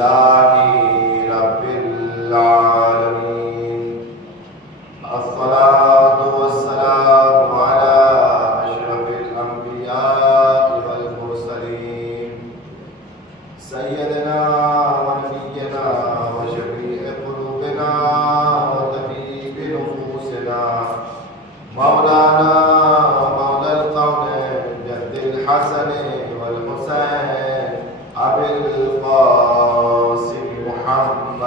رب العالمين الصلاة والسلام على أشرف الأنبياء والمرسلين سيدنا ونبينا وشفيع قلوبنا وطبيب نفوسنا مولانا ومولى القونين جد الحسن والحسين أبي القاسم محمد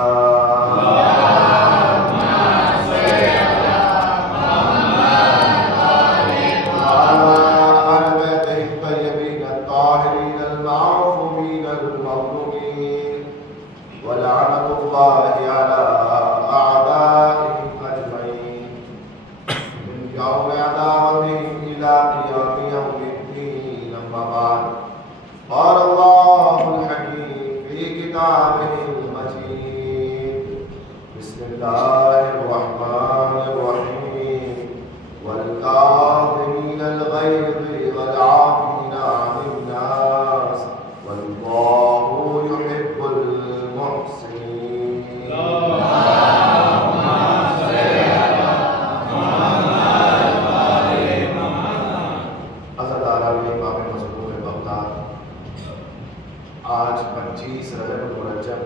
آج 25 رجب المرجب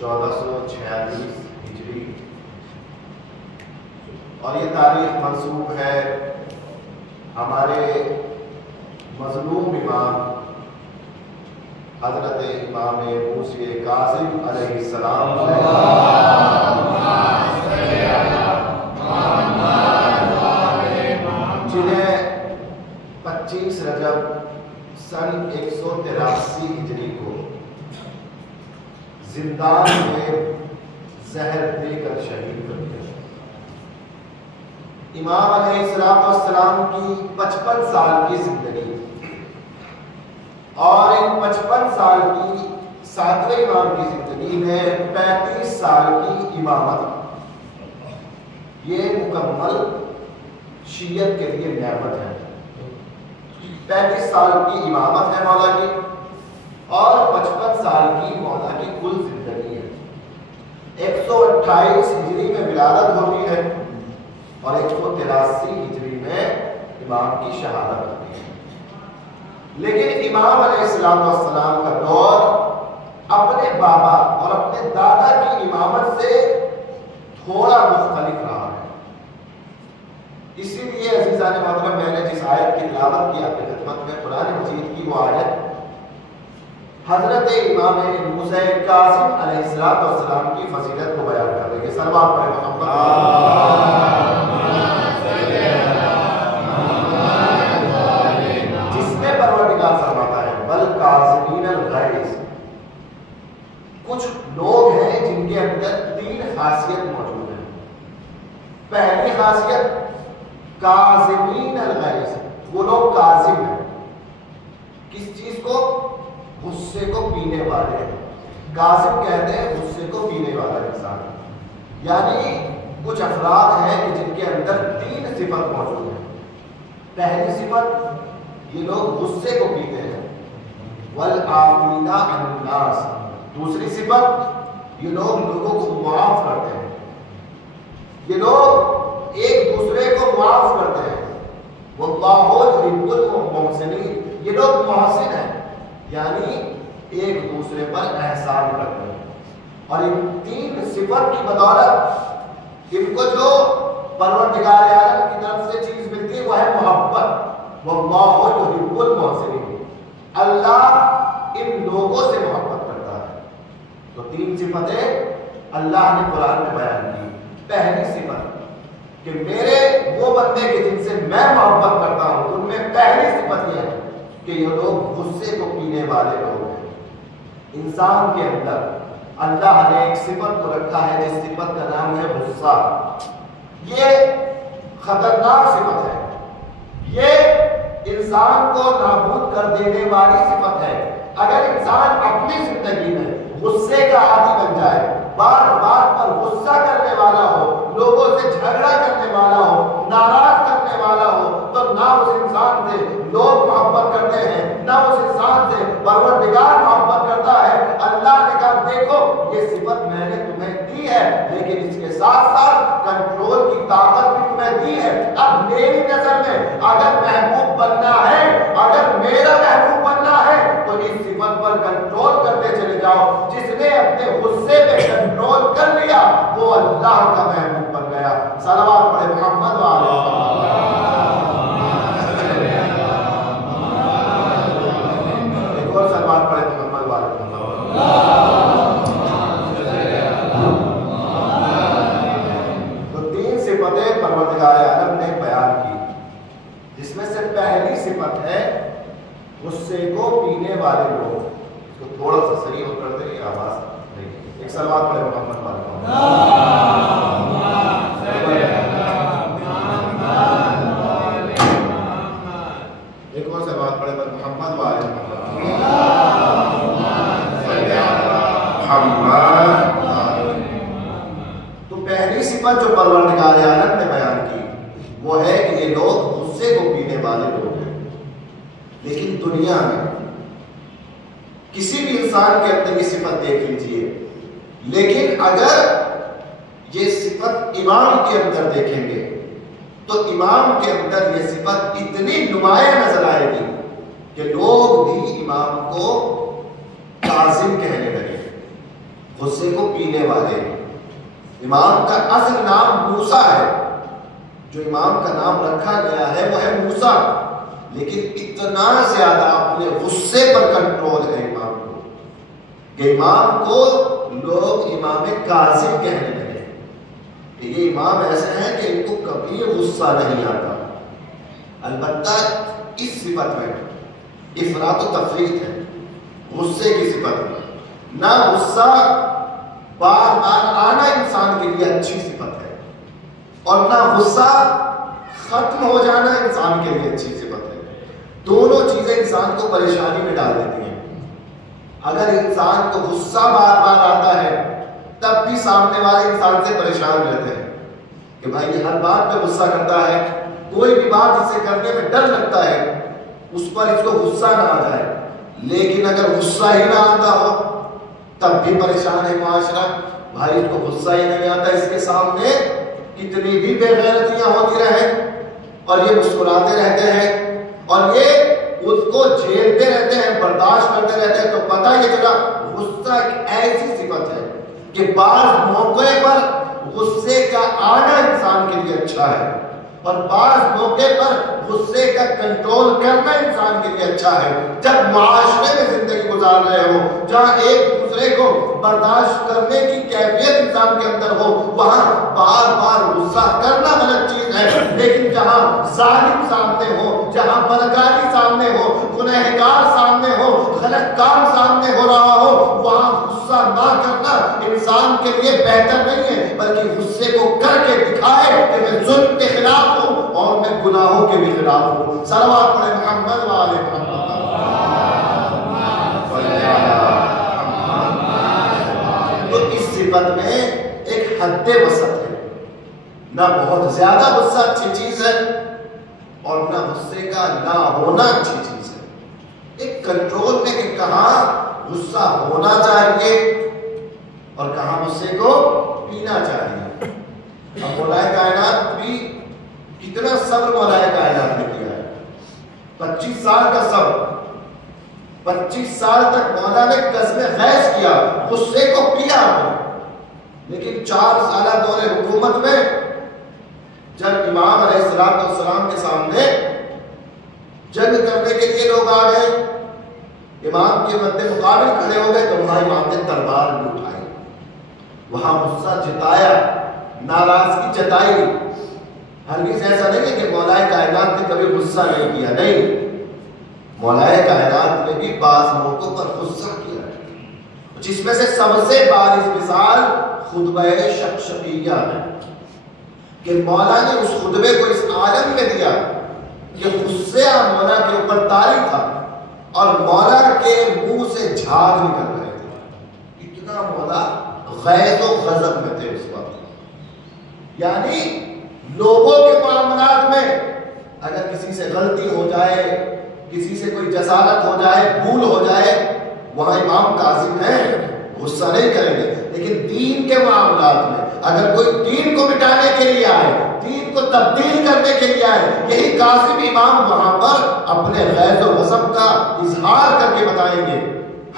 1446 ہجری اور یہ تاریخ منسوب ہے ہمارے مظلوم امام حضرت امام موسی کاظم علیہ السلام جنہیں 25 رجب سن 183 ہجری کو زندان میں زہر دے کر شہید کر دیا۔ امام علیہ السلام کی 55 سال کی زندگی اور ان 55 سال کی ساتویں امام کی زندگی میں 35 سال کی امامت، یہ مکمل شیعت کے لیے نعمت ہے۔ 35 سال کی امامت ہے مولا کی اور 55 سال کی مولا کی کل زندگی ہے۔ 128 ہجری میں ولادت ہوتی ہے اور 183 ہجری میں امام کی شہادت ہوتی ہے۔ لیکن امام علیہ السلام کا دور اپنے بابا اور اپنے دادا کی امامت سے تھوڑا مختلف رہا ہے۔ اسی لیے عزیزان محترم میں نے جس آیت کی تلاوت کی آپ کی خدمت میں قرآن مجید کی وہ آیت حضرت امام موسی کاظم علیہ السلام کی فضیلت کو بیان کر رہی ہے۔ صلوات پڑھیں محمد جس میں پروردگار فرماتا ہے بل کاظمین الغیظ، کچھ لوگ ہیں جن کے اندر 3 خاصیت موجود ہیں۔ پہلی خاصیت کاظمین الغیظ، وہ لوگ کاظم ہیں، کس چیز کو؟ غصے کو پینے والے ہیں۔ کاظم کہتے ہیں غصے کو پینے والا انسان، یعنی کچھ افراد ہیں کہ جن کے اندر 3 صفت موجود ہیں۔ پہلی صفت، یہ لوگ غصے کو پیتے ہیں، والعافین عن الناس۔ دوسری صفت، یہ لوگ لوگوں کو معاف کرتے ہیں، یہ لوگ ایک دوسرے کو معاف کرتے ہیں۔ واللہ یحب المحسنین، یہ لوگ محسن ہیں، یعنی ایک دوسرے پر احسان کرتے ہیں۔ اور ان 3 صفت کی بدولت ان کو جو پروردگار عالم کی طرف سے چیز ملتی ہے وہ ہے محبت۔ واللہ یحب المحسنین، اللہ ان لوگوں سے محبت کرتا ہے۔ تو 3 صفتیں اللہ نے قرآن میں بیان کی۔ پہلی صفت کہ میرے وہ بندے کے جن سے میں محبت کرتا ہوں ان میں پہلی صفت یہ ہے کہ یہ لوگ غصے کو پینے والے لوگ ہیں۔ انسان کے اندر اللہ نے ایک صفت کو رکھا ہے جس صفت کا نام ہے غصہ۔ یہ خطرناک صفت ہے، یہ انسان کو نابود کر دینے والی صفت ہے۔ اگر انسان اپنی زندگی میں غصے کا عادی بن جائے، بار بار پر غصہ کرنے والا ہو، لوگوں سے جھگڑا کرنے والا ہو، ناراض کرنے والا ہو، تو نہ اس انسان سے لوگ محبت کرتے ہیں، نہ اس انسان سے پروردگار محبت یہ صفت میں نے تمہیں دی ہے، لیکن اس کے ساتھ ساتھ کنٹرول کی طاقت بھی تمہیں دی ہے۔ اب میری نظر میں اگر محبوب بننا ہے، اگر میرا محبوب بننا ہے تو اس صفت پر کنٹرول کرتے چلے جاؤ۔ جس نے اپنے غصے پہ کنٹرول کر لیا وہ اللہ کا محبوب بن گیا۔ صلوات پڑھے محمد والے سلمان پڑھے محمد والے۔ تو تین صفتیں پروردگار عالم نے بیان کی، جس میں سے پہلی صفت ہے غصے کو پینے والے لوگ۔ اس کو تھوڑا سا صحیح ہو کر دیں، آواز نہیں۔ ایک سلمان پڑھے محمد والے۔ ایک اور سلمان پڑھے محمد والے۔ تو پہلی صفت جو پروردگار عالم نے بیان کی وہ ہے کہ یہ لوگ غصے کو پینے والے لوگ ہیں۔ لیکن دنیا میں کسی بھی انسان کے اندر یہ صفت دیکھ لیجئے، لیکن اگر یہ صفت امام کے اندر دیکھیں گے تو امام کے اندر یہ صفت اتنی نمایاں نظر آئے گی کہ لوگ بھی امام کو کاظم کہنے لگے، غصے کو پینے والے۔ امام کا اصل نام موسیٰ ہے، جو امام کا نام رکھا گیا ہے وہ ہے موسیٰ، لیکن اتنا زیادہ اپنے غصے پر کنٹرول ہے امام کو کہ امام کو لوگ امام کاظم کہنے لگے کہ یہ امام ایسے ہیں کہ ان کو کبھی غصہ نہیں آتا۔ البتہ اس صفت میں افراط و تفریط ہے، غصے کی صفت میں نہ غصہ بار بار آنا انسان کے لیے اچھی صفت ہے، اور نہ غصہ ختم ہو جانا انسان کے لیے اچھی صفت ہے۔ دونوں چیزیں انسان کو پریشانی میں ڈال دیتی ہیں۔ اگر انسان کو غصہ بار بار آتا ہے تب بھی سامنے والے انسان سے پریشان رہتے ہیں کہ بھائی یہ ہر بات پہ غصہ کرتا ہے، کوئی بھی بات اسے کرنے میں ڈر لگتا ہے، اس پر اس کو غصہ نہ آ جائے۔ لیکن اگر غصہ ہی نہ آتا ہو تب بھی پریشان ہے معاشرہ، بھائی اس کو غصہ ہی نہیں آتا، اس کے سامنے کتنی بھی بے غیرتیاں ہوتی رہیں اور یہ مسکراتے رہتے ہیں اور یہ اس کو جھیلتے رہتے ہیں، برداشت کرتے رہتے ہیں، تو پتہ یہ چلا غصہ ایک ایسی صفت ہے کہ بعض موقع پر غصے کا آنا انسان کے لیے اچھا ہے اور بعض موقع پر غصے کا کنٹرول کرنا انسان کے لیے اچھا ہے۔ جب معاشرے میں زندگی گزار رہے ہو جہاں ایک دوسرے کو برداشت کرنے کی کیفیت انسان کے اندر ہو، وہاں بار بار غصہ کرنا غلط چیز ہے، لیکن جہاں ظالم سامنے ہو، جہاں بدکاری سامنے ہو، گنہگار سامنے ہو، غلط کام سامنے ہو رہا ہو، وہاں غصہ نہ کرنا انسان کے لیے بہتر نہیں ہے، بلکہ غصے کو کر کے دکھائے کہ میں ظلم کے خلاف ہوں اور میں گناہوں کے بھی خلاف ہوں۔ صلوات پڑھے محمد والے محمد۔ تو اس صفت میں ایک حد وسط ہے، نہ بہت زیادہ غصہ اچھی چیز ہے اور نہ غصے کا نہ ہونا اچھی چیز ہے۔ ایک کنٹرول میں کہ کہاں غصہ ہونا چاہیے اور کہاں غصے کو پینا چاہیے۔ اب مولا کائنات بھی کتنا صبر مولا کائنات نے کیا ہے، 25 سال کا صبر، 25 سال تک مولا نے قسم غیظ کیا، غصے کو پیا، لیکن 4 سالہ دور حکومت میں جب امام علیہ السلام کے سامنے جنگ کرنے کے لیے لوگ آ گئے، امام کے مد مقابل کھڑے ہو گئے، تو وہاں امام نے تلوار بھی اٹھائی، وہاں غصہ جتایا، ناراضگی جتائی۔ ہرگز ایسا نہیں ہے کہ مولا کائنات نے کبھی غصہ نہیں کیا، نہیں، مولا کائنات نے بھی بعض موقعوں پر غصہ کیا ہے، جس میں سے سب سے بارز مثال خطبہ شقشقیہ ہے کہ مولا نے اس خطبے کو اس عالم میں دیا کہ غصہ مولا کے اوپر طاری تھا اور مولا کے منہ سے جھاگ نکل رہے تھے، اتنا مولا غیظ و غضب میں تھے اس وقت۔ یعنی لوگوں کے معاملات میں اگر کسی سے غلطی ہو جائے، کسی سے کوئی جسارت ہو جائے، بھول ہو جائے، وہاں امام کاظم ہیں، غصہ نہیں کریں گے. لیکن دین کے معاملات میں اگر کوئی دین کو مٹانے کے لیے آئے, دین کو تبدیل کرنے کے لیے آئے, یہی کاظم امام وہاں پر اپنے غیظ و غضب کا اظہار کر کے بتائیں گے.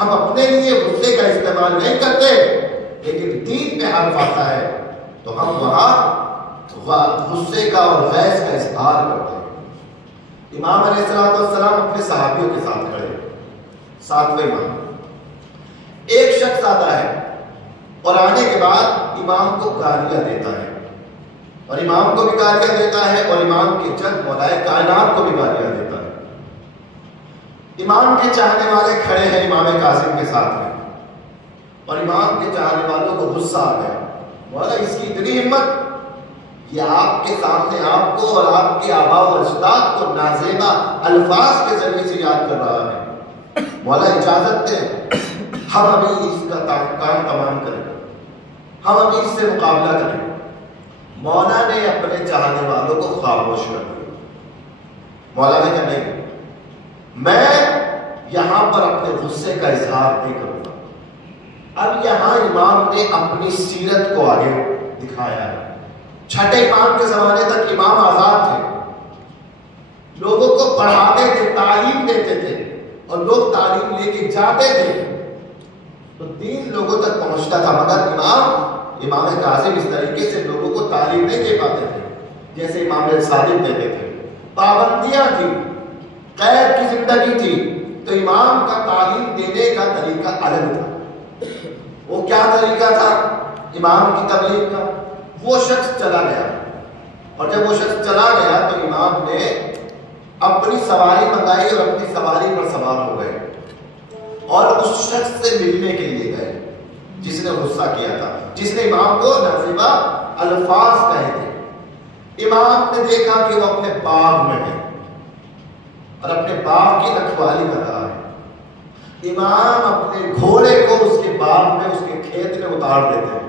ہم اپنے لیے غصے کا استعمال نہیں کرتے, لیکن دین پہ حرف آتا ہے تو ہم وہاں غصے کا اور غیظ کا اظہار کرتے ہیں. امام علیہ السلام اپنے صحابیوں کے ساتھ کھڑے, ساتویں امام. ایک شخص آتا ہے اور آنے کے بعد امام کو گالیاں دیتا ہے, اور امام کو بھی گالیاں دیتا ہے, اور امام کے جد مولائے کائنات کو بھی گالیاں دیتا ہے. امام کے چاہنے والے کھڑے ہیں امام کاظم کے ساتھ میں, اور امام کے چاہنے والوں کو غصہ آ گیا. مولا اس کی اتنی ہمت, یہ آپ کے سامنے آپ کو اور آپ کے آباء و اجداد کو نازیبا الفاظ کے ذریعے سے یاد کر رہا ہے. مولا اجازت دیں ہم ابھی اس کا کام تمام کریں, ہم ابھی اس سے مقابلہ کریں. مولا نے اپنے چاہنے والوں کو خاموش کر دیا. مولا نے کہا نہیں, میں یہاں پر اپنے غصے کا اظہار نہیں کروں گا. اب یہاں امام نے اپنی سیرت کو آگے دکھایا ہے. چھٹے امام کے زمانے تک امام آزاد تھے, لوگوں کو پڑھاتے تھے, تعلیم دیتے تھے, اور لوگ تعلیم لے کے جاتے تھے تو دین لوگوں تک پہنچتا تھا. مگر امام کاظم اس طریقے سے لوگوں کو تعلیم نہیں دے پاتے تھے جیسے امام صادق دیتے تھے. پابندیاں تھیں, قید کی زندگی تھی, تو امام کا تعلیم دینے کا طریقہ الگ تھا. وہ کیا طریقہ تھا امام کی تبلیغ کا؟ وہ شخص چلا گیا, اور جب وہ شخص چلا گیا تو امام نے اپنی سواری منگائی اور اپنی سواری پر سوار ہو گئے, اور اس شخص سے ملنے کے لیے گئے جس نے غصہ کیا تھا, جس نے امام کو نازیبا الفاظ کہے تھے. امام نے دیکھا کہ وہ اپنے باغ میں ہے اور اپنے باغ کی رکھوالی کر رہا ہے. امام اپنے گھوڑے کو اس کے باغ میں, اس کے کھیت میں اتار دیتے ہیں,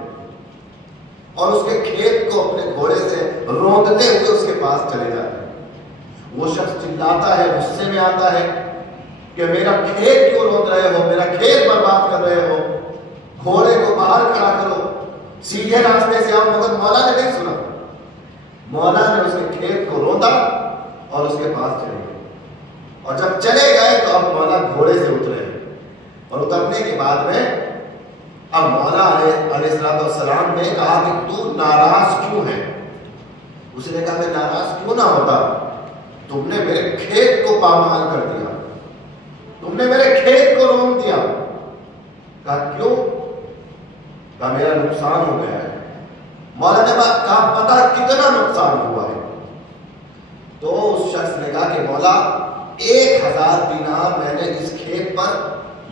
اور اس کے کھیت کو اپنے گھوڑے سے روندتے ہوئے اس کے پاس چلے جاتے ہیں. وہ شخص چلاتا ہے, غصے میں آتا ہے کہ میرا کھیت کیوں روند رہے ہو, میرا کھیت برباد کر رہے ہو, گھوڑے کو باہر کھڑا کرو, سیدھے راستے سے آؤ. مگر مولا نے نہیں سنا. مولا نے اس کے کھیت کو روندا اور اس کے پاس چلے گئے, اور جب چلے گئے تو اب مولا گھوڑے سے اترے, اور اترنے کے بعد میں اب مولا علیہ السلام نے کہا کہ تو ناراض کیوں ہے؟ اس نے کہا میں ناراض کیوں نہ ہوتا, تم نے میرے کھیت کو پامال کر دیا, تم نے میرے کھیت کو روند دیا. کہا کیوں؟ کہا میرا نقصان ہو گیا ہے. مولا نے کہا پتا کتنا نقصان ہوا ہے؟ تو اس شخص نے کہا کہ مولا 1000 دینار میں نے اس کھیت پر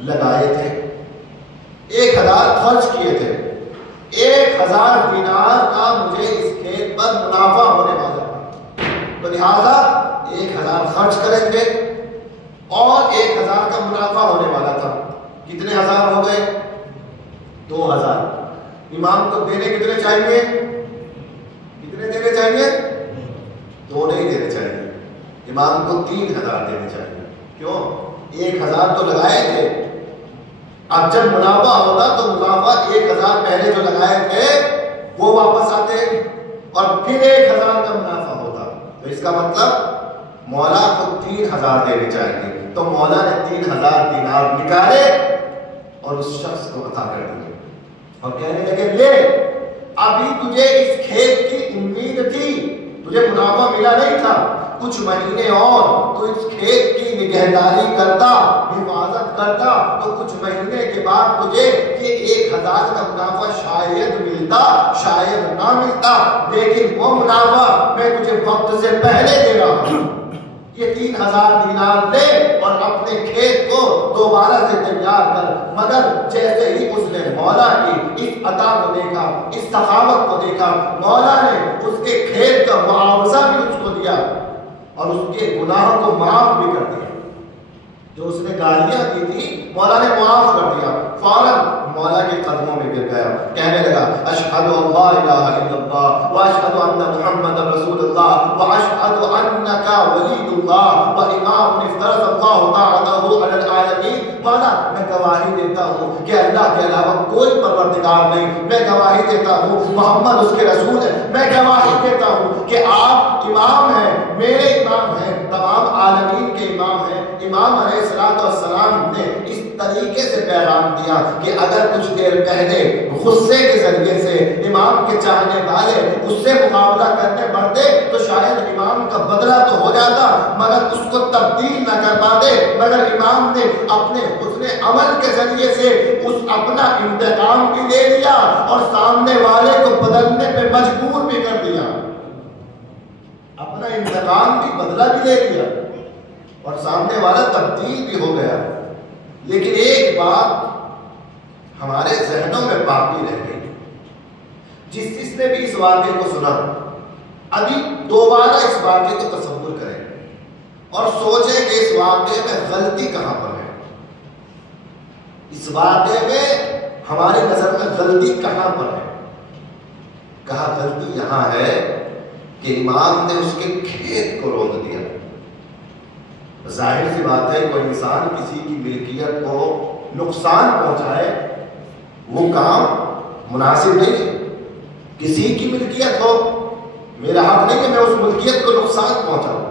لگائے تھے, 1000 خرچ کیے تھے, 1000 دینار کا مجھے اس کھیت پر منافع ہونے والا تھا, تو لہذا 1000 خرچ کریں گے اور 1000 کا منافع ہونے والا تھا. کتنے ہزار ہو گئے؟ 2000. امام کو دینے کتنے چاہیے؟ کتنے دینے چاہیے؟ 2 نہیں دینے چاہیے. امام کو 3000 دینے چاہیے. کیوں؟ 1000 تو لگائے تھے, اب جب منافع ہوتا تو منافع 1000 پہلے جو لگائے تھے وہ واپس آتے اور پھر 1000 کا منافع ہوتا. تو اس کا مطلب مولا کو 3000 دینے چاہیے. تو مولا نے 3000 دینار نکالے اور اس شخص کو عطا کر دیے, اور کہنے لگے لے, ابھی تجھے اس کھیت کی امید تھی, تجھے منافع ملا نہیں تھا, کچھ مہینے اور تو اس کھیت کی نگہداری کرتا, حفاظت کرتا, تو کچھ مہینے کے بعد تجھے یہ 1000 کا منافع شاید ملتا, شاید نہ ملتا, لیکن وہ منافع میں تجھے وقت سے پہلے دے رہا ہوں. یہ 3000 دینار لے اور اپنے کھیت کو دوبارہ سے تیار کر. مگر جیسے ہی اس نے مولا کی اس عطا کو دیکھا, اس سخاوت کو دیکھا, مولا نے اس کے کھیت کا معاوضہ بھی اس کو دیا اور اس کے گناہوں کو معاف بھی کر دیا. جو اس نے گالیاں دی تھی مولا نے معاف کر دیا. فوراً مولا کے قدموں میں گر گیا، کہنے لگا اشہد ان لا الہ الا اللہ واشہد ان محمد رسول اللہ واشہد انک ولید اللہ وامام افترض اللہ طاعته علی العالمین۔ مولا میں گواہی دیتا ہوں کہ اللہ کے علاوہ کوئی پروردگار نہیں، میں گواہی دیتا ہوں محمد اس کے رسول ہے، میں گواہی دیتا ہوں کہ آپ امام ہیں، میرے امام ہیں، تمام عالمین کے امام ہیں۔ امام علیہ السلام نے اس طریقے سے پیغام دیا کہ اگر کچھ دیر پہلے غصے کے ذریعے سے امام کے چاہنے والے اس سے مقابلہ کرنے بڑھتے تو شاید امام کا بدلہ تو ہو جاتا مگر اس کو تبدیل نہ کر پاتے، مگر امام نے اپنے حسن عمل کے ذریعے سے اس اپنا انتقام بھی لے لیا اور سامنے والے کو بدلنے پہ مجبور بھی کر دیا، اپنا انتقام بھی بدلہ بھی لے لیا اور سامنے والا تبدیل بھی ہو گیا۔ لیکن ایک بات ہمارے ذہنوں میں باقی رہ گئی، جس نے بھی اس واقعے کو سنا ابھی دوبارہ اس واقعے کو تصور کریں اور سوچیں کہ اس واقعے میں غلطی کہاں پر ہے، اس واقعے میں ہماری نظر میں غلطی کہاں پر ہے۔ کہا غلطی یہاں ہے کہ امام نے اس کے کھیت کو روک دیا۔ ظاہر سی بات ہے کوئی انسان کسی کی ملکیت کو نقصان پہنچائے وہ کام مناسب نہیں ہے۔ کسی کی ملکیت ہو، میرا حق نہیں کہ میں اس ملکیت کو نقصان پہنچاؤں۔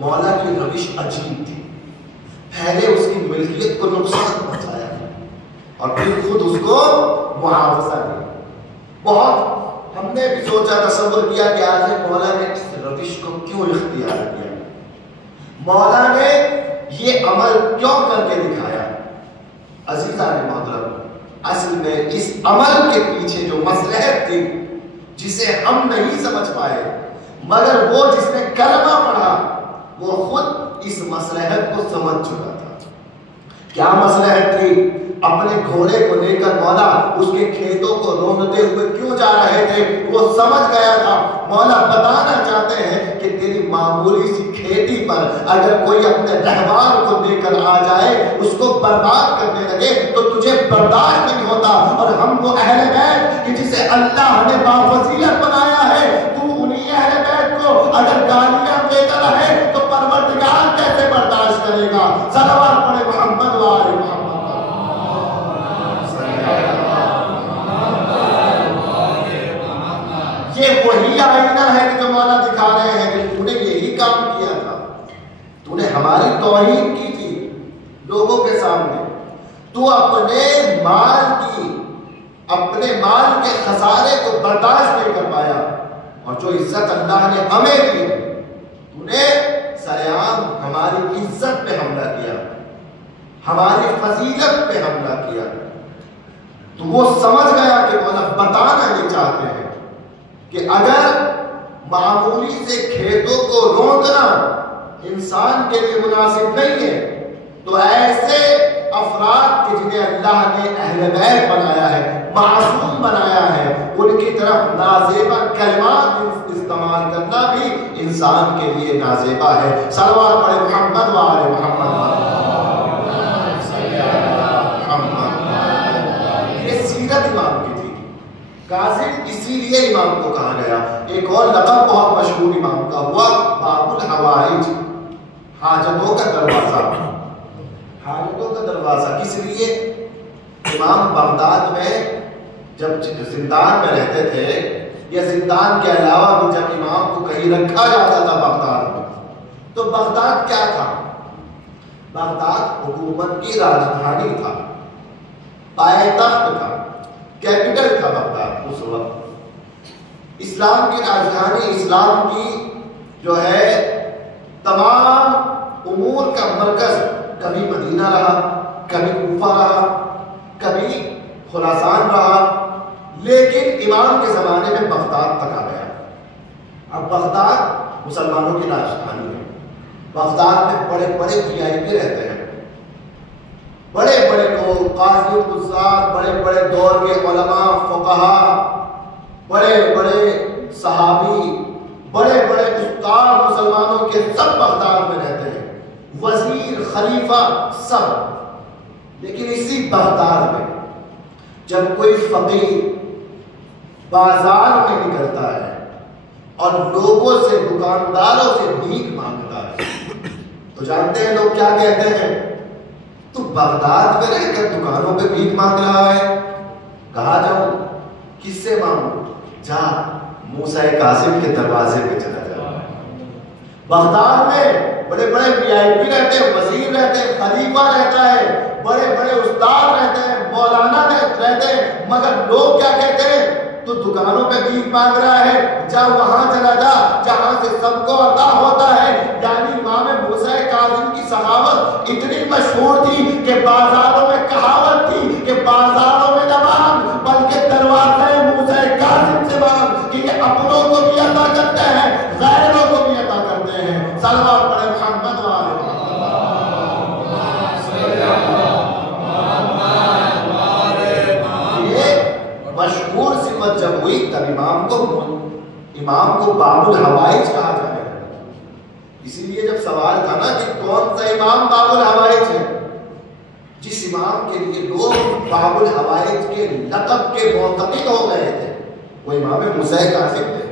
مولا کی روش عجیب تھی، پہلے اس کی ملکیت کو نقصان پہنچایا اور پھر خود اس کو معاوضہ دیا۔ بہت ہم نے بھی سوچا تصور کیا کہ آخر مولا نے اس روش کو کیوں اختیار کیا، مولا نے یہ عمل کیوں کر کے دکھایا۔ عزیزان محترم، اصل میں اس عمل کے پیچھے جو مصلحت تھی جسے ہم نہیں سمجھ پائے مگر وہ جس نے کلمہ پڑھا وہ خود اس مصلحت کو سمجھ چکا تھا۔ کیا مصلحت تھی؟ اپنے گھوڑے کو لے کر مولا اس کے کھیتوں کو روندتے ہوئے کیوں جا رہے تھے وہ سمجھ گیا تھا۔ مولا بتانا چاہتے ہیں کہ تیری معمولی سی کھیتی پر اگر کوئی اپنے رہوار کو لے کر آ جائے اس کو برباد کرنے لگے تو تجھے برداشت نہیں ہوتا، اور ہم وہ اہل بیت کہ جسے اللہ نے بافضیلت بنایا ہے، تو انہی اہل بیت کو اگر گالیاں دیتا رہے تو پروردگار کیسے برداشت کرے گا؟ صلوات پڑھے محمد و آل محمد۔ یہ وہی آئینہ ہے کہ جو مولا دکھا رہے ہیں کہ تو نے یہی کام کیا تھا، تو نے ہماری توہین کی تھی لوگوں کے سامنے، تو اپنے مال کے خسارے کو برداشت نہیں کر پایا، اور جو عزت اللہ نے ہمیں دی تو نے سرعام ہماری عزت پہ حملہ کیا، ہماری فضیلت پہ حملہ کیا۔ تو وہ سمجھ گیا کہ مولا بتانا یہ چاہتے ہیں کہ اگر معمولی سے کھیتوں کو روندنا انسان کے لیے مناسب نہیں ہے تو ایسے افراد کے جنہیں اللہ نے اہل بیت بنایا ہے، معصوم بنایا ہے، ان کی طرف نازیبا کلمات استعمال کرنا بھی انسان کے لیے نازیبا ہے۔ صلوات پڑھے محمد و آل محمد۔ یہ سیرت امام کی تھی۔ کاظم اسی لیے امام کو کہا گیا۔ ایک اور لقب بہت مشہور امام کا ہوا باب الحوائج، حاجتوں کا دروازہ۔ حاجتوں کا دروازہ کس لیے؟ امام بغداد میں جب زندان میں رہتے تھے یا زندان کے علاوہ بھی جب امام کو کہیں رکھا جاتا تھا بغداد میں تو بغداد کیا تھا؟ بغداد حکومت کی راجدھانی تھا، پائے تخت تھا، کیپٹل تھا بغداد اس وقت۔ اسلام کی راجدھانی، اسلام کی جو ہے تمام امور کا مرکز کبھی مدینہ رہا، کبھی کوفہ رہا، کبھی خراسان رہا، لیکن امام کے زمانے میں بغداد تک آ گیا۔ اب بغداد مسلمانوں کی راجدھانی ہے، بغداد میں بڑے بڑے وی آئی پی رہتے ہیں، بڑے بڑے لوگ، قاضی قضات، بڑے بڑے دور کے علماء، فقہا، بڑے بڑے صحابی، بڑے بڑے استاد مسلمانوں کے سب بغداد میں رہتے ہیں، وزیر، خلیفہ، سب۔ لیکن اسی بغداد میں جب کوئی فقیر بازار میں نکلتا ہے اور لوگوں سے دکانداروں سے بھیک مانگتا ہے تو جانتے ہیں لوگ کیا کہتے ہیں؟ تو بغداد میں رہ کر دکانوں پہ بھیک مانگ رہا ہے، کہاں جاؤں، کس سے مانگوں؟ جا موسیٰ کاظم کے دروازے پہ چلا جا۔ بغداد میں بڑے بڑے وی آئی پی رہتے ہیں، وزیر رہتے ہیں، خلیفہ رہتا ہے، بڑے بڑے استاد رہتے ہیں، مولانا رہتے ہیں، مگر لوگ کیا کہتے ہیں؟ تو دکانوں پہ بھیک مانگ رہا ہے، جا وہاں چلا جا جہاں سے سب کو عطا ہوتا ہے۔ یعنی امام موسیٰ کاظم کی سخاوت اتنی مشہور تھی کہ بازاروں میں کہاوت تھی کہ بازاروں میں نہ مانگ بلکہ دروازے موسیٰ کاظم سے مانگ، کہ یہ اپنوں کو بھی عطا کرتے ہیں، غیروں کو بھی عطا کرتے ہیں۔ صلوات پڑھیں محمد والے مشہور صفت جب ہوئی تب امام کو باب الحوائج کہا جانے لگا۔ اسی لیے جب سوال تھا نا کہ کون سا امام باب الحوائج ہے، جس امام کے لیے لوگ باب الحوائج کے لقب کے معتقد ہو گئے تھے وہ امام موسیٰ کاظم تھے۔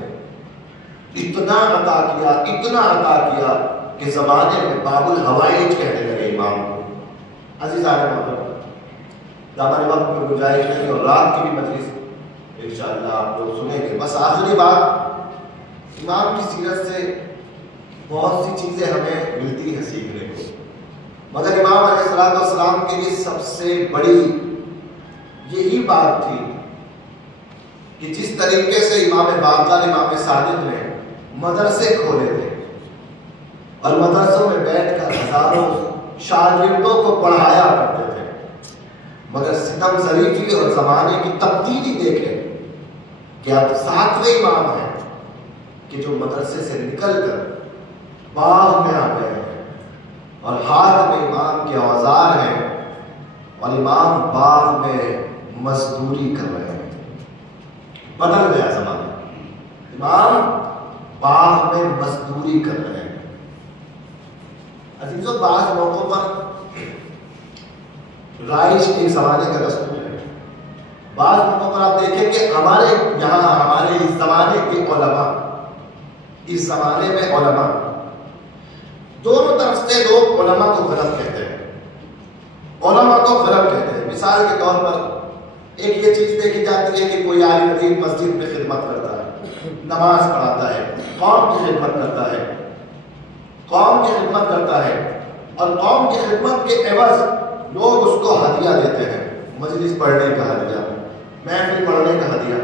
اتنا عطا کیا کہ زمانے میں باب الحوائج کہنے لگے امام کو۔ عزیزان محترم، دامن وقت میں گنجائش نہیں اور رات کی بھی مجلس انشاءاللہ آپ لوگ سنیں گے۔ بس آخری بات، امام کی سیرت سے بہت سی چیزیں ہمیں ملتی ہیں سیکھنے کو، مگر امام علیہ السلام کے لیے سب سے بڑی یہی بات تھی کہ جس طریقے سے امام باقر امام صادق نے مدرسے کھولے تھے اور مدرسوں میں بیٹھ کر ہزاروں شاگردوں کو پڑھایا کرتے تھے، مگر ستم ظریفی اور زمانے کی تبدیلی دیکھیں کہ اب 7ویں امام ہیں کہ جو مدرسے سے نکل کر باغ میں آ گئے ہیں اور ہاتھ میں امام کے اوزار ہیں اور امام باغ میں مزدوری کر رہے ہیں۔ بدل گیا زمانہ، امام باغ میں مزدوری کر رہے ہیں۔ عزیزوں، بعض موقعوں پر رائج ایک زمانے کا دستور ہے، بعض موقعوں پر آپ دیکھیں کہ ہمارے یہاں ہمارے اس زمانے کے علماء، اس زمانے میں علماء دونوں طرف سے لوگ علماء کو غلط کہتے ہیں، علماء کو غلط کہتے ہیں۔ مثال کے طور پر ایک یہ چیز دیکھی جاتی ہے کہ کوئی عالم دین مسجد میں خدمت کرتا ہے، نماز پڑھاتا ہے، قوم کی خدمت کرتا ہے، قوم کی خدمت کرتا ہے اور قوم کی خدمت کے عوض لوگ اس کو ہدیہ دیتے ہیں، مجلس پڑھنے کا ہدیہ، محفل پڑھنے کا ہدیہ۔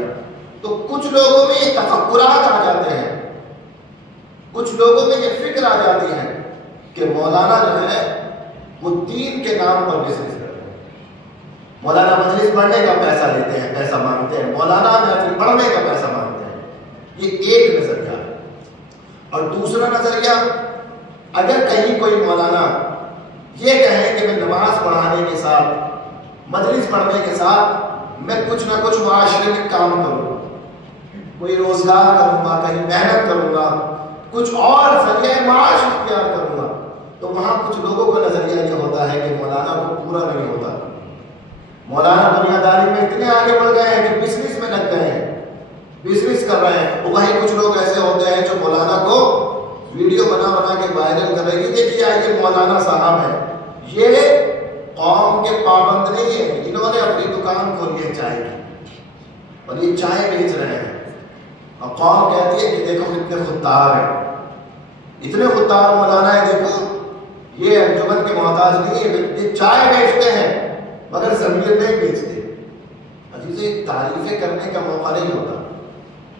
تو کچھ لوگوں میں یہ تفکرات آ جاتے ہیں، کچھ لوگوں میں یہ فکر آ جاتی ہے کہ مولانا جو ہے وہ دین کے نام پر بزنس کرتے ہیں، مولانا مجلس پڑھنے کا پیسہ لیتے ہیں، پیسہ مانگتے ہیں، مولانا محفل پڑھنے کا پیسہ مانگتے ہیں۔ یہ ایک نظریہ ہے۔ اور دوسرا نظریہ، اگر کہیں کوئی مولانا یہ کہیں کہ میں نماز پڑھانے کے ساتھ، مجلس پڑھنے کے ساتھ میں کچھ نہ کچھ معاشرے میں کام کروں، کوئی روزگار کروں گا، کہیں محنت کروں گا، کچھ اور ذریعہ معاش اختیار کروں گا، تو وہاں کچھ لوگوں کا نظریہ یہ ہوتا ہے کہ مولانا کو پورا نہیں ہوتا، مولانا دنیا داری میں اتنے آگے بڑھ گئے ہیں کہ بزنس میں لگ گئے ہیں، بزنس کر رہے ہیں۔ وہیں کچھ لوگ ایسے ہوتے ہیں جو مولانا کو ویڈیو بنا کے وائرل کر رہے ہیں، دیکھیے یہ مولانا صاحب ہے، یہ قوم کے پابند نہیں ہے، انہوں نے اپنی دکان کھولی ہے چائے کی اور یہ چائے بیچ رہے ہیں، اور قوم کہتی ہے کہ دیکھو کتنے خوددار ہیں، اتنے خوددار مولانا ہے، دیکھو یہ انجمن کے محتاج نہیں ہے، یہ چائے بیچتے ہیں مگر زمین نہیں بیچتے۔ عزیزیں، تعریفیں کرنے کا موقع نہیں ہوتا،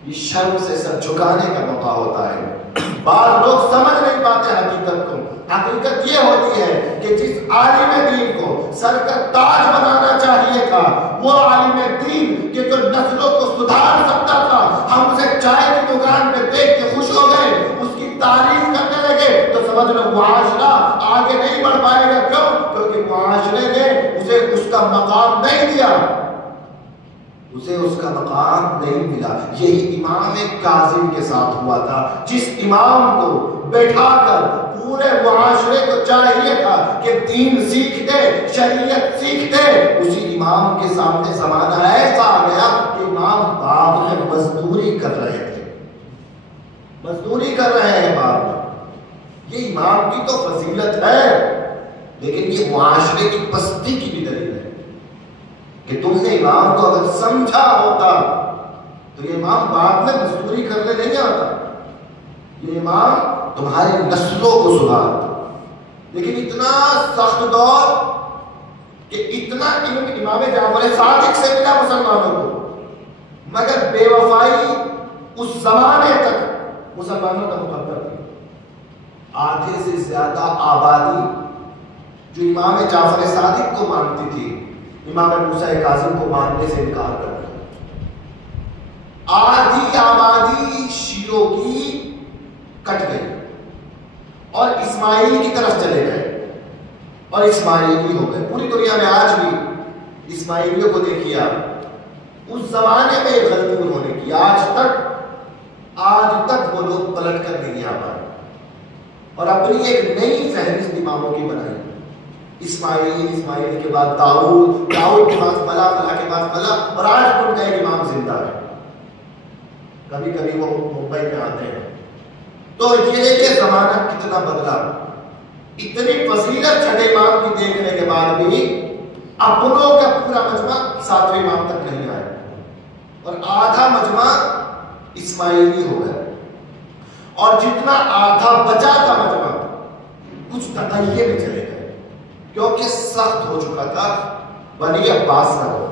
یہ شرم سے سر جھکانے کا موقع ہوتا ہے۔ بعض لوگ سمجھ نہیں پاتے حقیقت کو۔ حقیقت یہ ہوتی ہے کہ جس عالم دین کو سر کا تاج بنانا چاہیے تھا، وہ عالم دین کہ جو نسلوں کو سدھار سکتا تھا، ہم اسے چائے کی دکان پہ دیکھ کے خوش ہو گئے، اس کی تعریف کرنے لگے، تو سمجھ لو معاشرہ آگے نہیں بڑھ پائے گا۔ کیوں؟ کیونکہ معاشرے نے اسے اس کا مقام نہیں دیا، اسے اس کا مقام نہیں ملا۔ یہی امام کاظم کے ساتھ ہوا تھا، جس امام کو بیٹھا کر پورے معاشرے کو چاہیے تھا کہ دین سیکھتے، شریعت سیکھتے، اسی امام کے سامنے زمانہ ایسا آ گیا کہ امام بعد میں مزدوری کر رہے تھے، مزدوری کر رہے ہیں بعد میں. یہ امام کی تو فضیلت ہے، لیکن یہ معاشرے کی پستی کی بھی دلیل ہے کہ تم نے امام کو اگر سمجھا ہوتا تو یہ امام بعد میں مزدوری کرنے نہیں آتا، یہ امام تمہاری نسلوں کو سدھارتا. لیکن اتنا سخت دور کہ اتنا علم امام جعفر صادق سے ملا مسلمانوں کو، مگر بے وفائی اس زمانے تک مسلمانوں کا مقدر تھی. آدھے سے زیادہ آبادی جو امام جعفر صادق کو مانتی تھی، امام موسیٰ کاظم کو ماننے سے انکار کر دیا. آدھی آبادی شیعوں کی کٹ گئی اور اسماعیلی کی طرف چلے گئے اور اسماعیلی ہو گئے. پوری دنیا میں آج بھی اسماعیلیوں کو دیکھیے آپ، اس زمانے میں غلطی انہوں نے کی، آج تک وہ لوگ پلٹ کر نہیں آ پائے اور اپنی ایک نئی فہرست اماموں کی بنائی. اسماعیل کے بعد داؤد کے بعد فلاں کے بعد فلاں، اور آج ان کا ایک امام زندہ ہے. کبھی کبھی وہ ممبئی میں آتے ہیں. تو یہ زمانہ کتنا بدلا. اتنی فضیلت چھٹے امام کی دیکھنے کے بعد بھی اپنوں کا پورا مجمع ساتویں امام تک نہیں آیا اور آدھا مجمع اسماعیلی ہو گیا، اور جتنا آدھا بچا تھا مجمع کچھ تقیے میں چلے گئے کیونکہ سخت ہو چکا تھا. بنی عباس کا دور،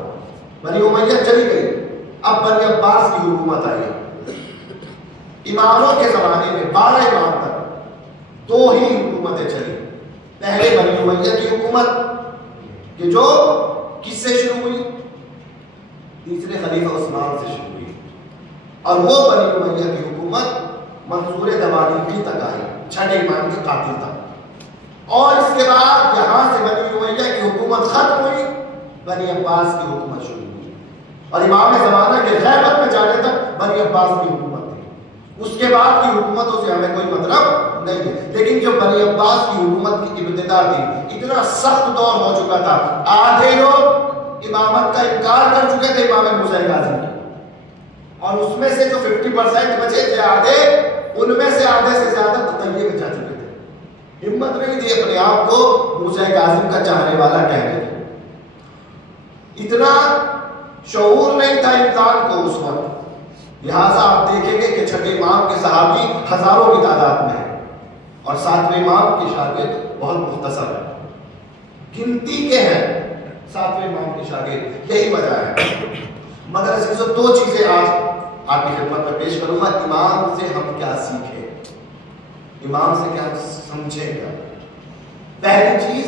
بنی امیہ چلی گئی، اب بنی عباس کی حکومت آئی. اماموں کے زمانے میں 12 امام تک 2 ہی حکومتیں چلی. پہلے بنی امیہ کی حکومت کہ جو کس سے شروع ہوئی؟ تیسرے خلیفہ عثمان سے شروع ہوئی، اور وہ بنی امیہ کی حکومت منصور دوالیقی تک آئی، چھٹے امام کے قاتل تک. اور اس کے بعد یہاں سے بنی امیہ کی حکومت ختم ہوئی، بنی عباس کی حکومت شروع ہوئی، اور امام زمانہ کے غیبت میں جانے تک بنی عباس کی حکومت تھی. اس کے بعد کی حکومتوں سے ہمیں کوئی مطلب نہیں ہے، لیکن جو بنی عباس کی حکومت کی ابتدا تھی، اتنا سخت دور ہو چکا تھا. آدھے لوگ امامت کا انکار کر چکے تھے امام موسیٰ کاظم کی، اور اس میں سے جو 50% بچے تھے آدھے، ان میں سے آدھے سے زیادہ تقیے میں جا چکے تھے. ہمت نہیں تھی اپنے آپ کو موسیٰ کاظم کا چاہنے والا کہنے کی. اتنا شعور نہیں تھا انسان کو اس وقت. لہٰذا آپ دیکھیں گے کہ چھٹے امام کے صحابی ہزاروں کی تعداد میں ہیں اور ساتویں امام کے شاگرد بہت مختصر ہیں، گنتی کے ہیں ساتویں امام کے شاگرد. یہی وجہ ہے. مگر عزیزو 2 چیزیں آج آپ کی خدمت میں پیش کروں گا. امام سے ہم کیا سیکھیں، امام سے کیا سمجھیں گا. پہلی چیز،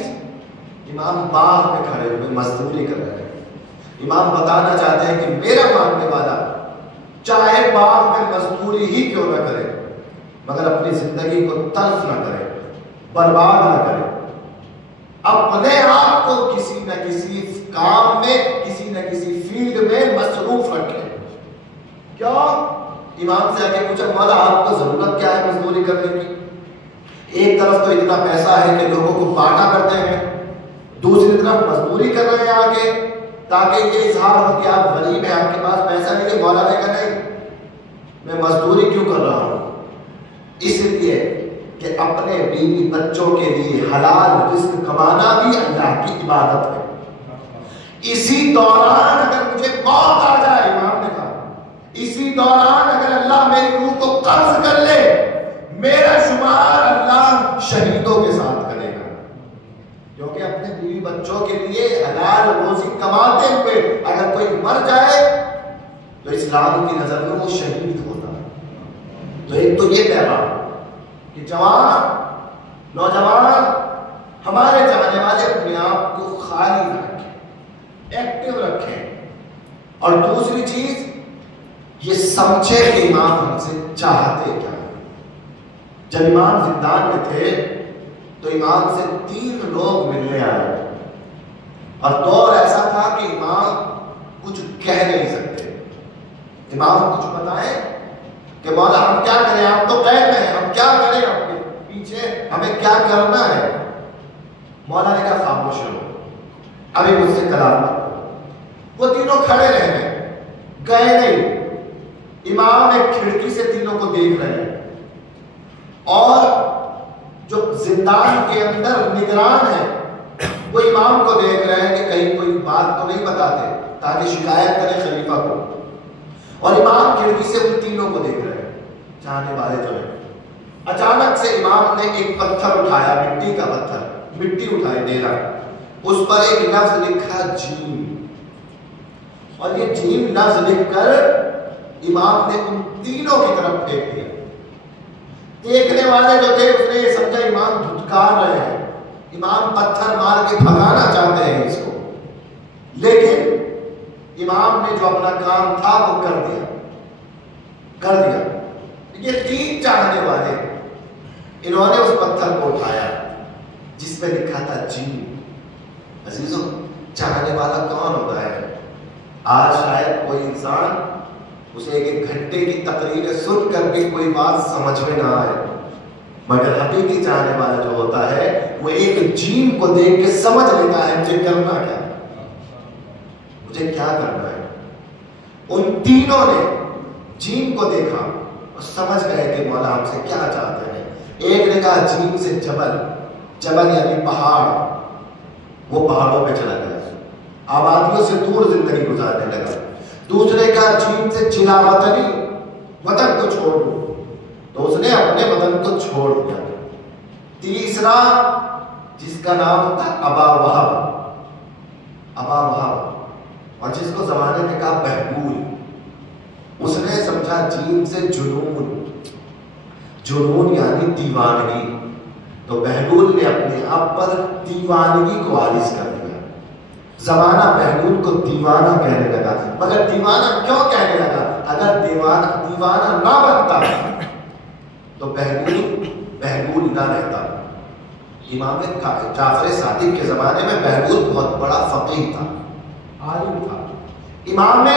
امام باغ میں کھڑے ہوئے مزدوری کر رہے ہیں. امام بتانا چاہتے ہیں کہ میرا ماننے والا چاہے باغ میں مزدوری ہی کیوں نہ کرے، مگر اپنی زندگی کو تلف نہ کرے، برباد نہ کرے، اپنے آپ کو کسی نہ کسی کام میں، کسی نہ کسی فیلڈ میں مصروف رکھے. کیوں؟ امام سے آگے پوچھا، مولا آپ کو ضرورت کیا ہے مزدوری کرنے کی؟ ایک طرف تو اتنا پیسہ ہے کہ لوگوں کو بانٹا کرتے ہیں، دوسری طرف مزدوری کر رہے ہیں آگے تاکہ یہ اظہار ہو کہ آپ غریب ہیں، آپ کے پاس پیسہ نہیں ہے. مولا نے کہا نہیں، میں مزدوری کیوں کر رہا ہوں؟ اس لیے کہ اپنے بیوی بچوں کے لیے حلال رزق کمانا بھی اللہ کی عبادت ہے. اسی دوران اگر مجھے موت آ جائے، امام نے کہا اسی دوران اگر اللہ میری روح کو قبض کر لے، میرا شمار اللہ شہیدوں کے ساتھ کرے گا. کیونکہ اپنے بیوی بچوں کے لیے حلال روزی کماتے ہوئے اگر کوئی مر جائے تو اسلام کی نظر میں وہ شہید ہوتا. تو ایک تو یہ پیغام کہ جوان، نوجوان، ہمارے چاہنے والے اپنے آپ کو خالی نہ رکھیں، ایکٹیو رکھیں. اور دوسری چیز یہ سمجھے کہ امام ہم سے چاہتے کیا. جب امام زندان میں تھے تو امام سے 3 لوگ ملنے آئے اور دور ایسا تھا کہ امام کچھ کہہ نہیں سکتے. امام کچھ بتائیں کہ مولا ہم کیا کریں، آپ تو قید میں ہیں، ہم کیا کریں آپ کے پیچھے، ہمیں کیا کرنا ہے. مولا نے کہا خاموش رہو، ابھی مجھ سے کلام نہ کرو. وہ تینوں کھڑے رہ گئے، گئے نہیں۔ امام ایک کھڑکی سے تینوں کو دیکھ رہے ہیں، اور جو زندان کے اندر نگران ہے وہ امام کو دیکھ رہے ہیں کہ کہیں کوئی بات تو نہیں بتاتے تاکہ شکایت کرے خلیفہ کو، اور امام کھڑکی سے ان تینوں کو دیکھ رہے ہیں، چاہنے والے جو ہیں۔ اچانک سے امام نے ایک پتھر اٹھایا، مٹی کا پتھر، مٹی اٹھائی دے رہا، اس پر ایک لفظ لکھا جیم، اور یہ جیم لفظ لکھ کر امام نے ان تینوں کی طرف پھینک دیا۔ دیکھنے والے جو تھے اس نے یہ سمجھا امام دھتکار رہے ہیں، امام پتھر مار کے بھگانا چاہتے ہیں اس کو، لیکن امام نے جو اپنا کام تھا وہ کر دیا۔ یہ تین چاہنے والے، انہوں نے اس پتھر کو اٹھایا جس پہ لکھا تھا جیم۔ عزیزوں، چاہنے والا کون ہوتا ہے؟ آج شاید کوئی انسان اسے ایک گھنٹے کی تقریر سن کر بھی کوئی بات سمجھ میں نہ آئے، مگر حقیقی چاہنے والا جو ہوتا ہے وہ ایک جیم کو دیکھ کے سمجھ لیتا ہے مجھے کرنا کیا، مجھے کیا کرنا ہے۔ ان تینوں نے جیم کو دیکھا اور سمجھ گئے کہ مولا ہم سے کیا چاہتے ہیں۔ ایک نے کہا جیم سے جبل یعنی پہاڑ، وہ پہاڑوں پہ چلا گیا، آبادیوں سے دور زندگی گزارنے لگا۔ دوسرے کا جیم سے چلا وطن کو چھوڑ دو، تو اس نے اپنے وطن کو چھوڑ دیا۔ تیسرا جس کا نام تھا ابا وہب، اور جس کو زمانے میں کہا بہلول، اس نے سمجھا جیم سے جنون یعنی دیوانگی، تو بہلول نے اپنے آپ پر دیوانگی کو عارض کر دیا۔ زمانہ بہلول کو دیوانہ کہنے لگا، مگر دیوانہ کیوں کہنے لگا؟ اگر دیوانہ نہ بنتا تو بہلول نہ رہتا۔ امام جعفر صادق کے زمانے میں بہلول بہت بڑا فقیہ تھا، عالم تھا، امام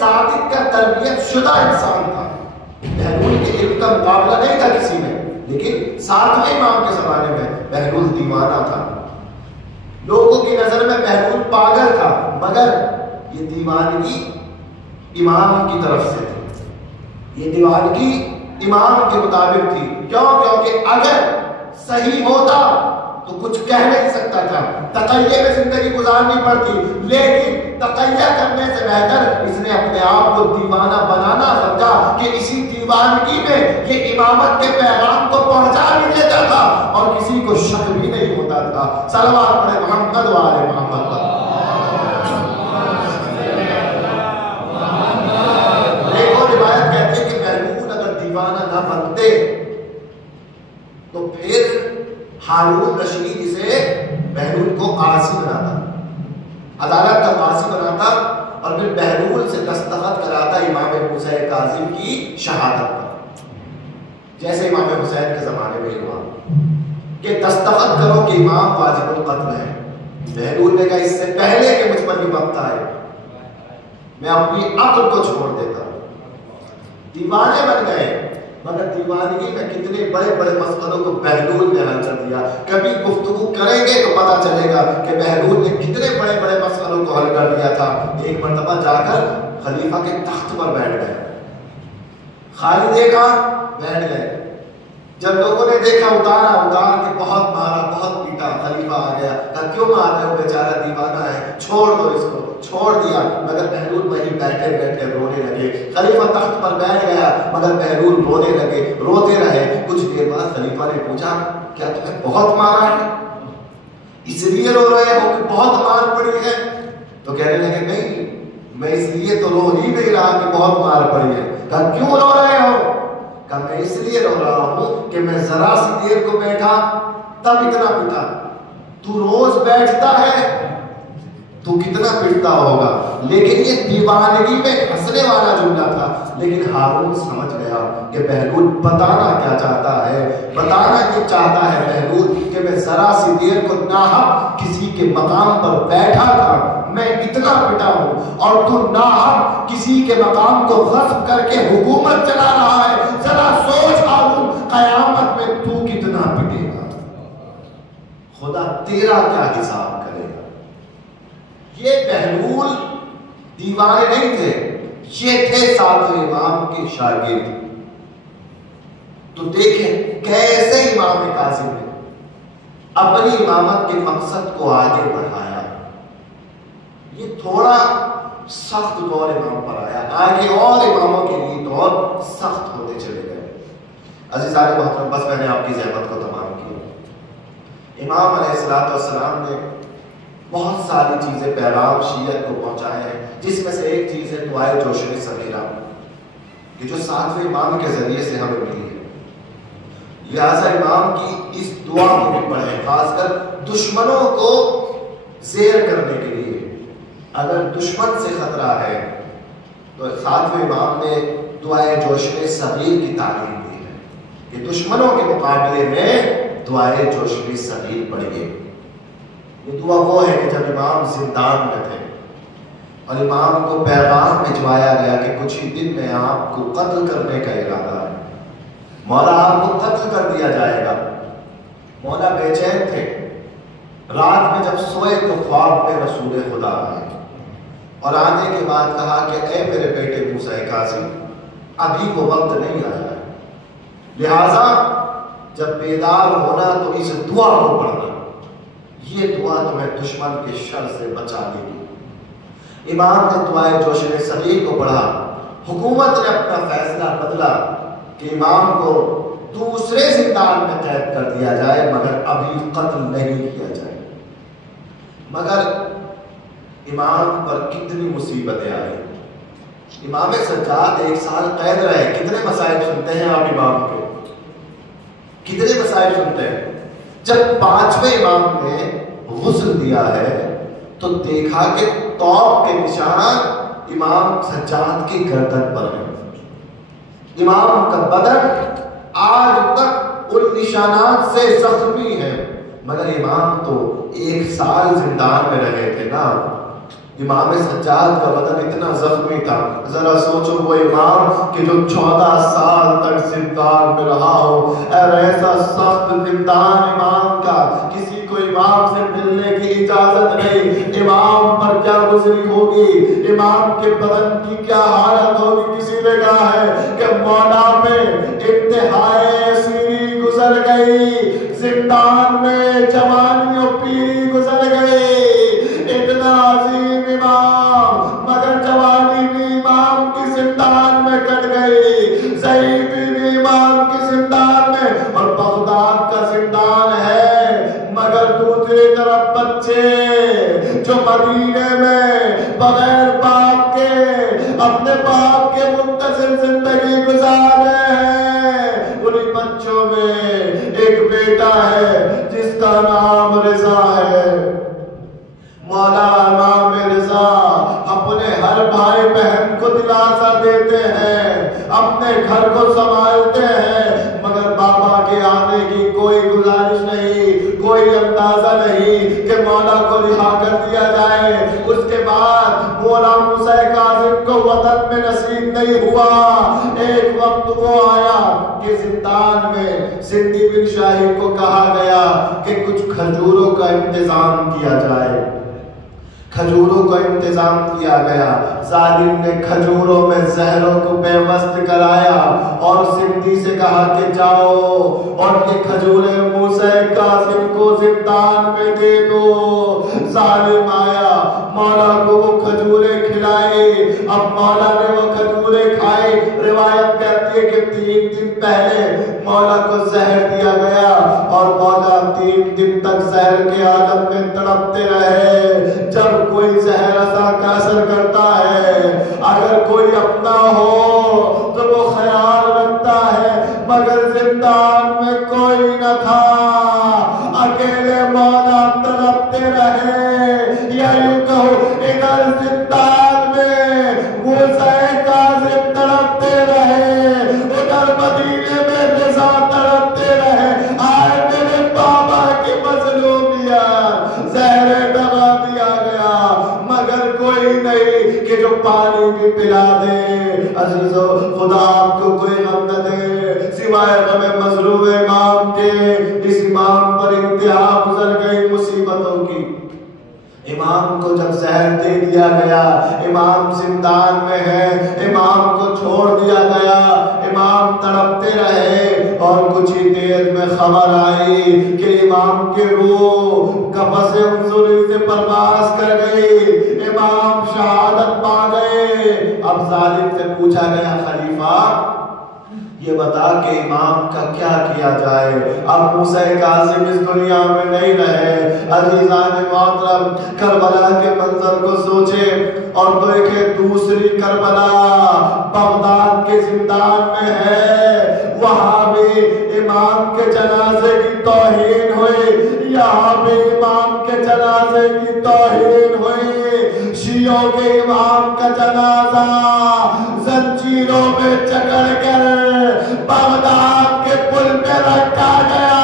صادق کا تربیت شدہ انسان تھا۔ بہلول کے علم کا مقابلہ نہیں تھا کسی میں، لیکن ساتویں امام کے زمانے میں بہلول دیوانہ تھا۔ لوگوں کی نظر میں بہلول پاگل تھا، مگر یہ دیوانگی امام کی طرف سے تھی، یہ دیوانگی امام کے مطابق تھی۔ کیونکہ اگر صحیح ہوتا تو کچھ کہہ نہیں سکتا تھا، تقیہ میں زندگی گزارنی پڑتی، لیکن تقیہ کرنے سے بہتر اس نے اپنے آپ کو دیوانہ بنانا سمجھا کہ اسی دیوانگی میں یہ امامت کے پیغام کو پہنچا بھی دیتا تھا اور کسی کو شک بھی نہیں ہوتا تھا۔ صلوات پڑھے محمد و آل محمد پر۔ دیکھو روایت کہتی ہے کہ بہلول اگر دیوانہ نہ بنتے تو پھر ہارون رشید اسے بہلول کو قاضی بناتا، عدالت کا قاضی بناتا، اور پھر بہلول سے دستخط کراتا امام حسین کاظم کی شہادت پر، جیسے امام حسین کے زمانے میں ہوا کہ دستخط کرو کہ امام واجب القتل ہے۔ بہلول نے کہا اس سے پہلے کہ مجھ پر یہ وقت آئے میں اپنی عقل کو چھوڑ دیتا۔ دیوانے بن گئے، مگر دیوانگی میں کتنے بڑے بڑے مسئلوں کو بہلول نے حل کر دیا۔ کبھی گفتگو کریں گے تو پتا چلے گا کہ بہلول نے کتنے بڑے بڑے مسئلوں کو حل کر دیا تھا۔ ایک مرتبہ جا کر خلیفہ کے تخت پر بیٹھ گئے، خالی دیکھا بیٹھ گئے، جب لوگوں نے دیکھا اتار کے بہت مارا، بہت پیٹا، خلیفہ آ گیا، کہا کیوں مار رہے ہو، بیچارہ دیوانہ ہے، چھوڑ دو اس کو، چھوڑ دیا۔ مگر بہلول وہیں بیٹھے بیٹھے رونے لگے۔ خلیفہ تخت پر بیٹھ گیا مگر بہلول رونے لگے، روتے رہے۔ کچھ دیر بعد خلیفہ نے پوچھا کیا تمہیں بہت مارا ہے، اس لیے رو رہے ہو کہ بہت مار پڑی ہے؟ تو کہنے لگے نہیں، میں اس لیے تو رو ہی نہیں رہا کہ بہت مار پڑی ہے۔ کہا کیوں رو رہے ہو؟ کہ میں اس لیے رو رہا ہوں کہ میں ذرا سی دیر کو بیٹھا تب اتنا پیٹا، تو روز بیٹھتا ہے تو کتنا پیٹتا ہوگا۔ لیکن یہ دیوانگی میں ہنسنے والا جملہ تھا، لیکن ہارون سمجھ گیا کہ بہلول بتانا کیا چاہتا ہے۔ بتانا یہ چاہتا ہے بہلول کہ میں ذرا سی دیر کو ناحق کسی کے مقام پر بیٹھا تھا، میں اتنا پٹا ہوں، اور تو ناحق کسی کے مقام کو غصب کر کے حکومت چلا رہا ہے۔ ذرا سوچ ہارون، قیامت میں تو کتنا پٹے گا، خدا تیرا کیا حساب کرے گا۔ یہ بہلول دیوانے نہیں تھے، یہ تھے ساتویں امام کے شاگرد۔ تو دیکھیں کیسے امام کاظم نے اپنی امامت کے مقصد کو آگے بڑھایا۔ یہ تھوڑا سخت دور امام پر آیا، آگے اور اماموں کے لیے دور سخت ہوتے چلے گئے۔ عزیزان محترم، بس میں نے آپ کی زحمت کو تمام کیا۔ امام علیہ السلام نے بہت ساری چیزیں پیغام شیعت کو پہنچائے ہیں، جس میں سے ایک چیز ہے دعائے جوشن صغیرہ، یہ جو ساتویں امام کے ذریعے سے ہمیں ملی ہے۔ لہٰذا امام کی اس دعا کو بھی پڑھیں، خاص کر دشمنوں کو زیر کرنے کے لیے۔ اگر دشمن سے خطرہ ہے تو ساتویں امام نے دعائے جوشن صغیر کی تعلیم دی ہے کہ دشمنوں کے مقابلے میں دعائے جوشن صغیر پڑھیے۔ یہ دعا وہ ہے کہ جب امام زندان میں تھے اور امام کو پیغام بھجوایا گیا کہ کچھ ہی دن میں آپ کو قتل کرنے کا ارادہ ہے، مولا آپ کو قتل کر دیا جائے گا۔ مولا بے چین تھے، رات میں جب سوئے تو خواب میں رسول خدا آئے اور آنے کے بعد کہا کہ اے میرے بیٹے موسیٰ کاظم، ابھی وہ وقت نہیں آیا ہے، لہٰذا جب بیدار ہونا تو اس دعا کو پڑھنا، یہ دعا تمہیں دشمن کے شر سے بچا لے گی۔ امام نے دعائے جوشن صغیر کو پڑھا۔ حکومت نے اپنا فیصلہ بدلا کہ امام کو دوسرے زندان میں قید کر دیا جائے، مگر ابھی قتل نہیں کیا جائے۔ مگر امام پر کتنی مصیبتیں آئی۔ امام سجاد 1 سال قید رہے۔ کتنے مسائل سنتے ہیں آپ امام کے؟ کتنے مسائل سنتے ہیں؟ جب 5ویں امام نے غسل دیا ہے تو دیکھا کہ توپ کے نشان امام سجاد کی گردن پر ہیں۔ امام کا بدن آج تک ان نشانات سے زخمی ہے، مگر امام تو 1 سال زندان میں رہے تھے نا۔ امام سجاد کا بدن اتنا زخمی تھا، ذرا سوچو وہ امام کہ جو 14 سال تک زندان میں رہا ہو، اور ایسا سخت زندان امام کا، کسی کو امام سے ملنے کی اجازت نہیں، امام پر کیا گزری ہوگی، امام کے بدن کی کیا حالت ہوگی۔ کسی نے کہا ہے کہ مولا میں انتہائی سیری گزر گئی، زندان میں جوانی و پیری گزر گئی۔ اتنا عظیم امام، مگر جوانی بھی امام کی زندان میں کٹ گئی، ضعیفی بھی امام کی زندان میں، اور بغداد کا زندان ہے، مگر دوسری طرف بچے جو مدینے میں بغیر باپ کے اپنے باپ کے منتظر زندگی گزار رہے ہیں، انہی بچوں میں ایک بیٹا ہے جس کا نام رضا ہے۔ مولا امام رضا اپنے ہر بھائی بہن کو دلاسا دیتے ہیں، اپنے گھر کو سنبھالتے ہیں، مگر بابا کے آنے کی کوئی گزارش نہیں، کوئی اندازہ نہیں کہ مولا کو رہا کر دیا جائے۔ اس کے بعد مولا موسیٰ کاظم کو وطن میں نصیب نہیں ہوا۔ ایک وقت وہ آیا کہ زندان میں زندی بن شاہی کو کہا گیا کہ کچھ کھجوروں کا انتظام کیا جائے۔ کھجوروں کا انتظام کیا گیا، ظالم نے کھجوروں میں زہروں کو بے وست کرایا اور زندی سے کہا کہ جاؤ اور یہ کھجوریں موسیٰ کاظم کو زندان میں دے دو۔ ظالم آیا، مولا کو وہ کھجوریں کھلائی۔ اب مولا نے وہ کھجوریں کھائی۔ روایت کہتی ہے کہ 3 دن پہلے مولا کو زہر دیا گیا اور مولا 3 دن تک زہر کے عالم میں تڑپتے رہے۔ جب کوئی زہر کا اثر کرتا ہے، اگر کوئی اپنا ہو تو وہ خیال رکھتا ہے، مگر زندان میں کوئی نہ تھا، اکیلے مولا تڑپتے رہے۔ یا یوں کہو ادھر زندان میں موسیٰ کاظم تڑپتے رہے، ادھر مدینے میں رضا تڑپتے رہے۔ آئے میرے بابا کی مظلومیت، زہر دغا دیا گیا، مگر کوئی نہیں کہ جو پانی بھی پلا دے۔ عزیزو، خدا آپ کو کوئی غم نہ دے سوائے غم مظلوم امام کے۔ اس امام پر انتہا گزر گئی مصیبتوں کی۔ امام کو جب زہر دے دیا گیا، امام زندان میں ہے، امام کو چھوڑ دیا گیا، امام تڑپتے رہے، اور کچھ ہی دیر میں خبر آئی کہ امام کی روح قفس انظری سے پرواز کر گئی، امام شہادت پا گئے۔ اب ظالم سے پوچھا گیا خلیفہ یہ بتا کہ امام کا کیا کیا جائے؟ اب موسیٰ کاظم اس دنیا میں نہیں رہے۔ عزیزان محترم، کربلا کے منظر کو سوچے اور دیکھیں دوسری کربلا بغداد کے زندان میں ہے، وہاں بھی امام کے جنازے کی توہین ہوئی، یہاں بھی امام کے جنازے کی توہین ہوئی۔ شیعوں کے امام کا جنازہ زنجیروں میں جکڑ کر بغداد کے پل پہ رکھا گیا۔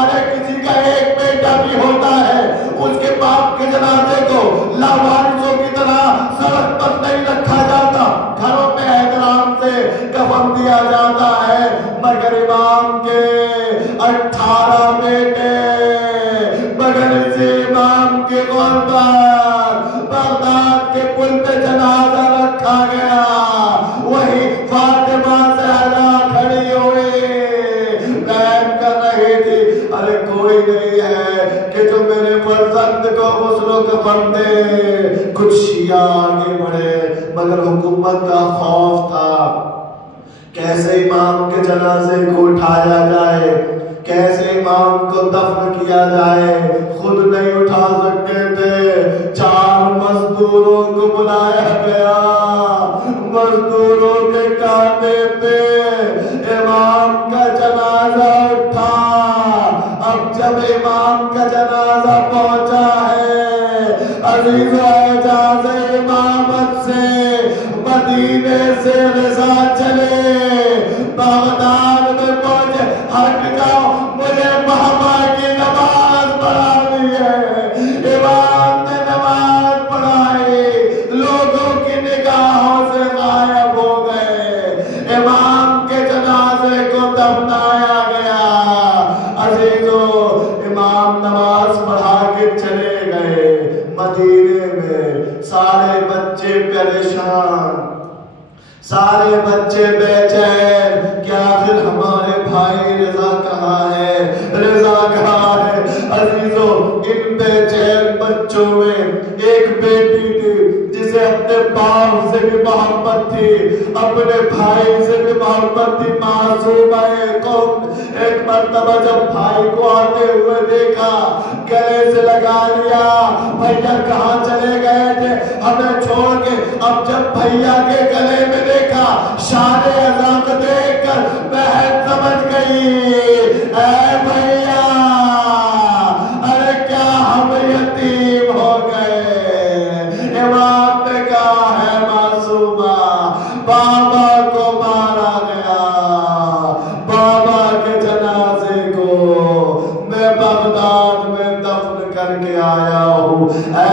ارے کسی کا ایک بیٹا بھی ہوتا ہے، اس کے باپ کے جنازے کو لاوارثوں کی طرح سڑک پر نہیں رکھا جاتا، گھروں میں احترام سے کفن دیا جاتا ہے، مگر امام کے 18 بیٹے، مگر اسے امام کے غربت بغداد کے پل پہ جنازہ رکھا گیا۔ وہی فاطمہ زہرا کھڑی ہوئی بیان کر رہی تھی، ارے کوئی نہیں ہے کہ جو میرے فرزند کو غسل و کفن دے۔ کچھ شیعہ آگے بڑھے مگر حکومت کا خوف تھا، کیسے امام کے جنازے کو اٹھایا جائے، کیسے امام کو دفن کیا جائے، خود نہیں اٹھا سکتے تھے۔ 4 مزدوروں کو بلایا گیا، مزدوروں کے کاندھے پہ امام کا جنازہ اٹھا۔ اب جب امام کا جنازہ پہنچا ہے، عزیزو اعجاز امامت سے مدینے سے رضا چلے، بغداد میں پہنچے، ہٹ جاؤ مجھے بابا کی نماز پڑھانی ہے۔ امام نے نماز پڑھائی، لوگوں کی نگاہوں سے غائب ہو گئے، امام کے جنازے کو دفنایا گیا۔ عزیزو امام نماز پڑھا کے چلے گئے، مدینے میں سارے بچے پریشان، سارے بچے بے چین کہ آخر ہمارے بھائی رضا کہاں ہے، رضا کہاں ہے۔ عزیزو ان بے چین بچوں میں ایک بیٹی تھی جسے اپنے باپ سے بھی محبت تھی، اپنے بھائی سے بھی محبت تھی، معصومہ قوم۔ ایک مرتبہ جب بھائی کو آتے ہوئے دیکھا، گلے سے لگا لیا، بھیا کہاں چلے گئے تھے ہمیں چھوڑ کے؟ اب جب بھیا کے گلے میں دیکھا، شان اعظم کو دیکھ کر بہن سمجھ گئی، اے بھیا ارے کیا ہم یتیم ہو گئے۔ امام نے کہا ہے معصومہ بابا کو مارا گیا، بابا کے جنازے کو میں بغداد میں دفن کر کے آیا ہوں، اے